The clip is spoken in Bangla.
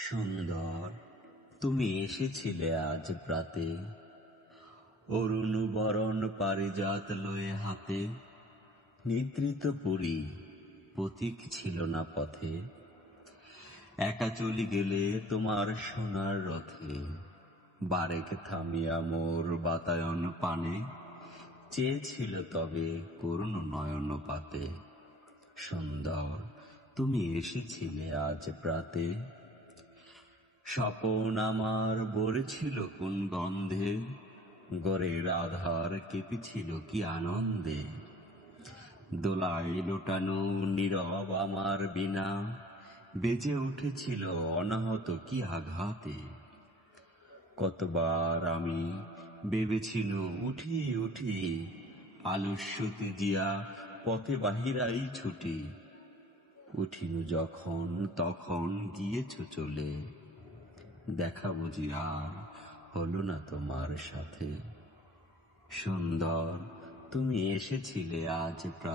সুন্দর, তুমি এসেছিলে আজ প্রাতে, অরুণ বরণ পারিজাত লয়ে হাতে। নিদ্রিত পুরী পথিক ছিল না পথে, একা চলি গেলে তোমার সোনার রথে। বারেক থামিয়া মোর বাতায়ন পানে, চেয়েছিল তবে করুণ নয়ন পাতে। সুন্দর, তুমি এসেছিলে আজ প্রাতে। স্বপন আমার ভরেছিল কোন গন্ধে, গড়ের আধার কেঁপেছিল কি আনন্দে। দোলায় লোটানো নীরব আমার বীণা, বেজে উঠেছিল অনাহত কি আঘাতে। কতবার আমি ভেবেছিনু উঠি উঠি, আলস্য ত্যাজিয়া পথে বাহিরাই ছুটি। উঠিনু যখন তখন গিয়েছ চলে, দেখা বুঝি আর হলো না তোমার সাথে। সুন্দর, তুমি এসেছিলে আজ প্রাতে।